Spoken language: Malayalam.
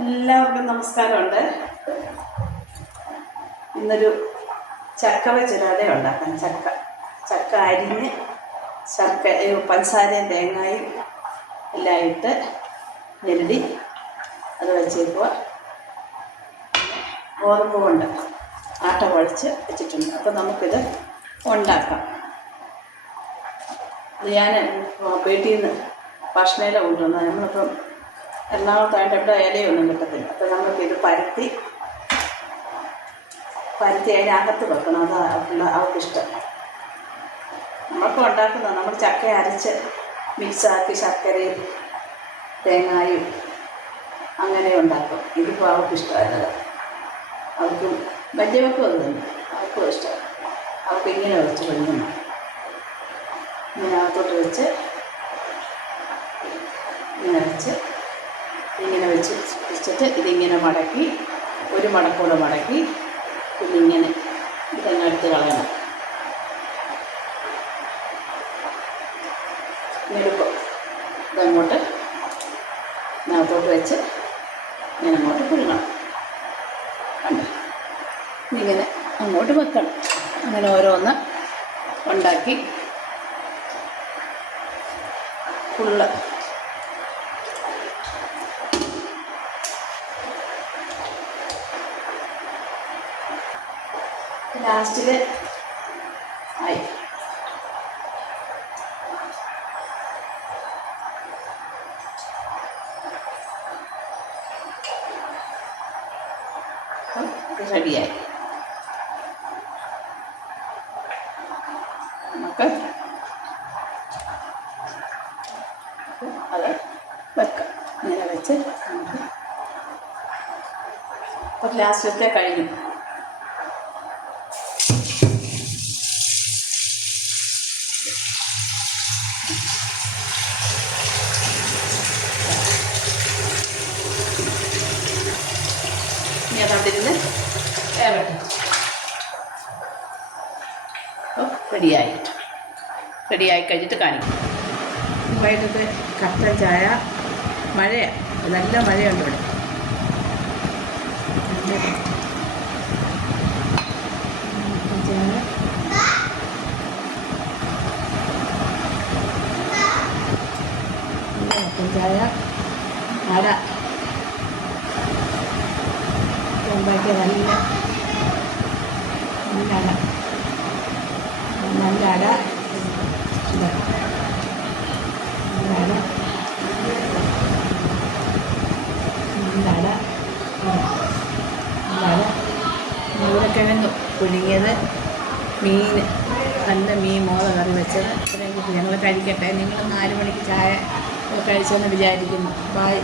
എല്ലാവർക്കും നമസ്കാരമുണ്ട്. ഇന്നൊരു ചക്ക വെച്ചൊരട ഉണ്ടാക്കാം. ചക്ക അരിഞ്ഞ് പഞ്ചസാരയും തേങ്ങയും എല്ലാം ഇട്ട് ഞെരടി അത് വെച്ചേക്കുക. ഗോതമ്പ് കൊണ്ട് ആട്ട കുഴച്ച് വെച്ചിട്ടുണ്ട്. അപ്പോൾ നമുക്കിത് ഉണ്ടാക്കാം. ഇത് ഞാൻ വീട്ടിൽ നിന്ന് ഭക്ഷണയില കൊണ്ടുവന്നത്. നമ്മളിപ്പം എറണാകുളത്തായിട്ട് ഇവിടെ ഇലയൊന്നും കിട്ടത്തില്ല. അപ്പോൾ നമുക്കിത് പരത്തി അതിനകത്ത് വെക്കണം. അത് അവർക്കിഷ്ടം. നമ്മൾക്ക് ഉണ്ടാക്കുന്നത് നമ്മൾ ചക്ക അരച്ച് മിക്സാക്കി ശർക്കരയും തേങ്ങയും അങ്ങനെ ഉണ്ടാക്കും. ഇതിപ്പോൾ അവർക്കിഷ്ടമായത്. അവർക്കും വലിയവർക്കും അത് തന്നെ, അവർക്കും ഇഷ്ടം. അവർക്ക് ഇങ്ങനെ വെച്ച് കൊണ്ടുവന്നു ഇങ്ങനെ അകത്തോട്ട് വെച്ച് ഇങ്ങനെ വെച്ചിട്ട് ഇതിങ്ങനെ മടക്കി ഒരു മടക്കൂടെ മടക്കി പിന്നെ ഇതങ്ങ് എടുത്ത് കളയണം. ഞെടുക്കും ഇതങ്ങോട്ട് ഇതിനകത്തോട്ട് വെച്ച് ഇങ്ങനെ അങ്ങോട്ട് പുഴുങ്ങണം. കണ്ടോ, ഇങ്ങനെ അങ്ങോട്ട് വെക്കണം. അങ്ങനെ ഓരോന്ന് ഉണ്ടാക്കി ഫുള്ള് ലാസ്റ്റിൽ ആയി. റെഡിയായി. നമുക്ക് അത് വെക്കാം. ഇങ്ങനെ വെച്ച് അപ്പോൾ ലാസ്റ്റത്തെ കഴിഞ്ഞു. അതിരുന്ന് വേവട്ടെ. അപ്പോൾ റെഡിയായി കഴിഞ്ഞിട്ട് കാണിക്കും. വൈകിട്ടത്തെ കട്ടൻ ചായ. മഴയാണ്, നല്ല മഴയുണ്ട് ഇവിടെ. കട്ടൻ ചായ അട ഉണ്ടാക്കിയ നല്ല അട ഉരുളക്കിഴങ്ങ് പുഴുങ്ങിയത്, മീൻ, നല്ല മീൻ മോള കറി വെച്ചത്. ഇത്രയും ഞങ്ങൾ കഴിക്കട്ടെ. നിങ്ങൾ 4 മണിക്ക് ചായ കഴിച്ചെന്ന് വിചാരിക്കുന്നു. ബായ്.